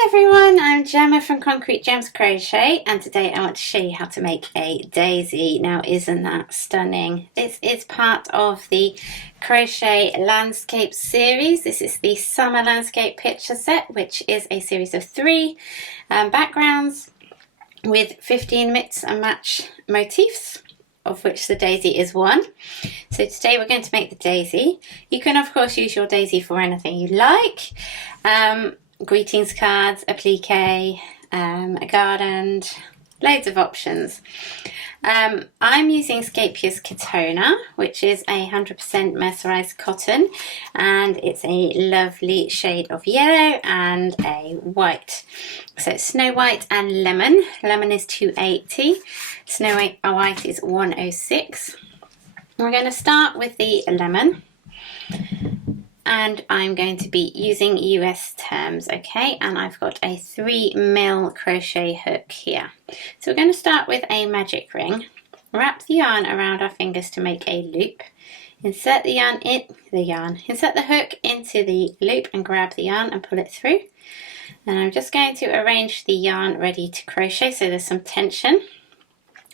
Hi everyone, I'm Gemma from Concrete Gems Crochet, and today I want to show you how to make a daisy. Now isn't that stunning? This is part of the Crochet Landscape series. This is the Summer Landscape Picture Set, which is a series of 3 backgrounds with 15 mix and match motifs, of which the daisy is one. So today we're going to make the daisy. You can of course use your daisy for anything you like. Greetings cards, applique, a garland, loads of options. I'm using Scapia's Katona, which is 100% mercerized cotton, and it's a lovely shade of yellow and a white. So it's Snow White and Lemon. Lemon is 280, Snow White is 106. We're going to start with the lemon. And I'm going to be using US terms, okay? And I've got a 3mm crochet hook here. So we're going to start with a magic ring. Wrap the yarn around our fingers to make a loop. Insert the insert the hook into the loop and grab the yarn and pull it through. And I'm just going to arrange the yarn ready to crochet so there's some tension.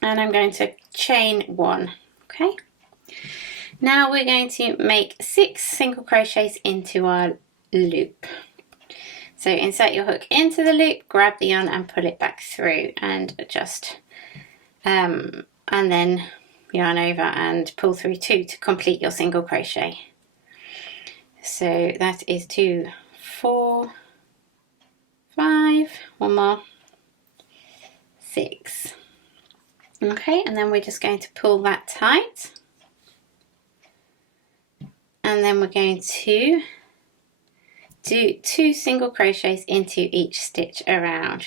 And I'm going to chain 1, okay? Now we're going to make 6 single crochets into our loop. So insert your hook into the loop, grab the yarn and pull it back through, and just and then yarn over and pull through 2 to complete your single crochet. So that is 2, 4, 5, one more, 6. Okay, and then we're just going to pull that tight. And then we're going to do 2 single crochets into each stitch around.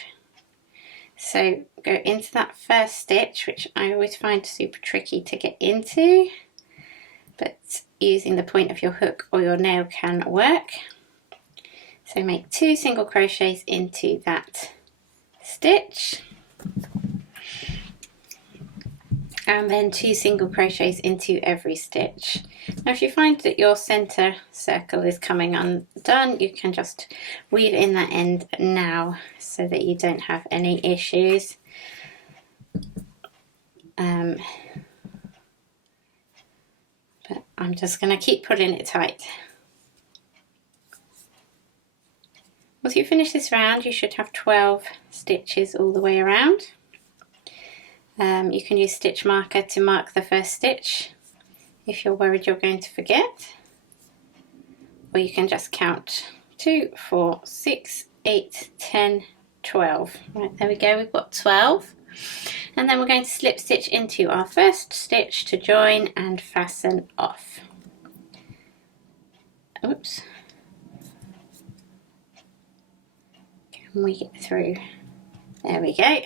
So go into that first stitch, which I always find super tricky to get into, but using the point of your hook or your nail can work. So make 2 single crochets into that stitch, and then 2 single crochets into every stitch. Now if you find that your center circle is coming undone, you can just weave in that end now so that you don't have any issues. But I'm just going to keep pulling it tight. Once you finish this round, you should have 12 stitches all the way around. You can use stitch marker to mark the first stitch if you're worried you're going to forget, or you can just count 2, 4, 6, 8, 10, 12. Right, there we go, we've got 12. And then we're going to slip stitch into our first stitch to join and fasten off. Oops. Can we get through? There we go.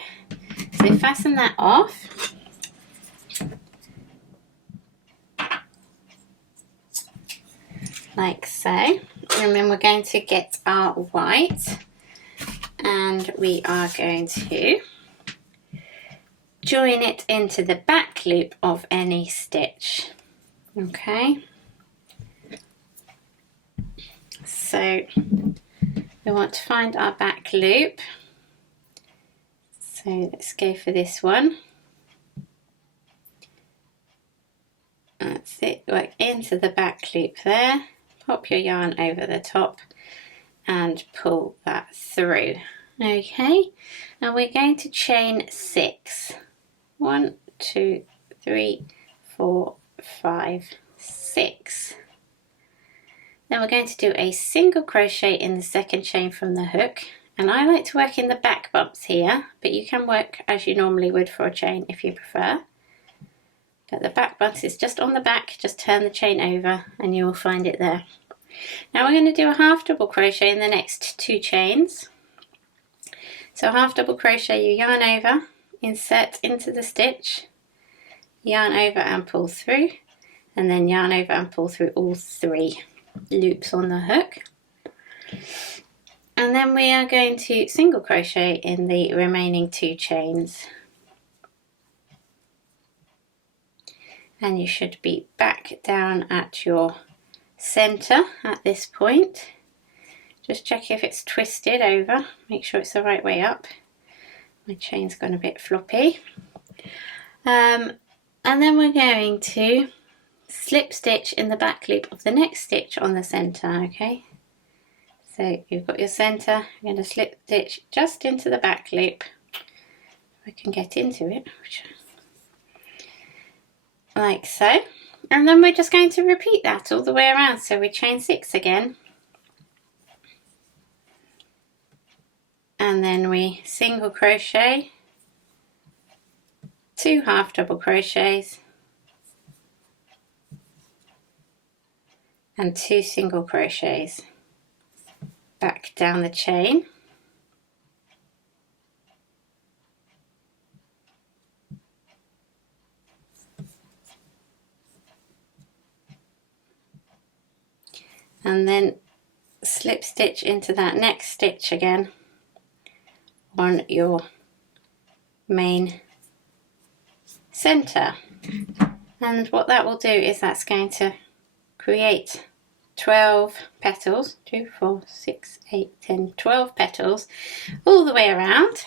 So fasten that off. Like so. And then we're going to get our white, and we are going to join it into the back loop of any stitch. Okay. So we want to find our back loop. So let's go for this one. That's it, work into the back loop there, pop your yarn over the top and pull that through. Okay, now we're going to chain 6. 1, 2, 3, 4, 5, 6. Then we're going to do a single crochet in the second chain from the hook. And I like to work in the back bumps here, but you can work as you normally would for a chain if you prefer. But the back bumps is just on the back, just turn the chain over and you will find it there. Now we're going to do a half double crochet in the next 2 chains. So half double crochet your yarn over, insert into the stitch, yarn over and pull through, and then yarn over and pull through all 3 loops on the hook. And then we are going to single crochet in the remaining 2 chains. And you should be back down at your center at this point. Just check if it's twisted over, make sure it's the right way up. My chain's gone a bit floppy. And then we're going to slip stitch in the back loop of the next stitch on the centre, okay? So you've got your centre, you're going to slip stitch just into the back loop. If I can get into it, like so. And then we're just going to repeat that all the way around. So we chain 6 again. And then we single crochet, 2 half double crochets, and 2 single crochets back down the chain. And then slip stitch into that next stitch again on your main center. And what that will do is that's going to create 12 petals, 2, 4, 6, 8, 10, 12 petals all the way around.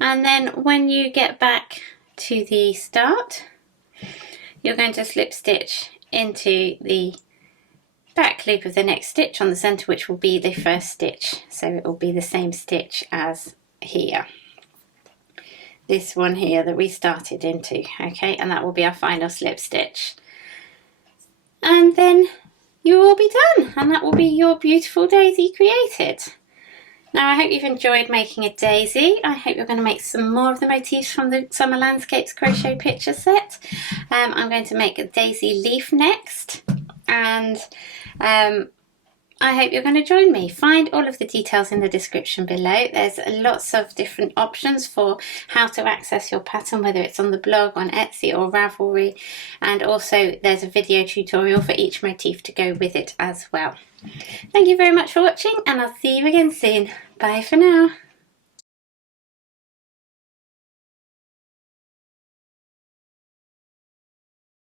And then when you get back to the start, you're going to slip stitch into the back loop of the next stitch on the center, which will be the first stitch. So it will be the same stitch as here, this one here that we started into, okay, and that will be our final slip stitch. And then you will be done, and that will be your beautiful daisy created. Now I hope you've enjoyed making a daisy. I hope you're going to make some more of the motifs from the Summer Landscapes crochet picture set. I'm going to make a daisy leaf next, and I hope you're going to join me. Find all of the details in the description below. There's lots of different options for how to access your pattern, whether it's on the blog, on Etsy or Ravelry, and also there's a video tutorial for each motif to go with it as well. Thank you very much for watching, and I'll see you again soon. Bye for now.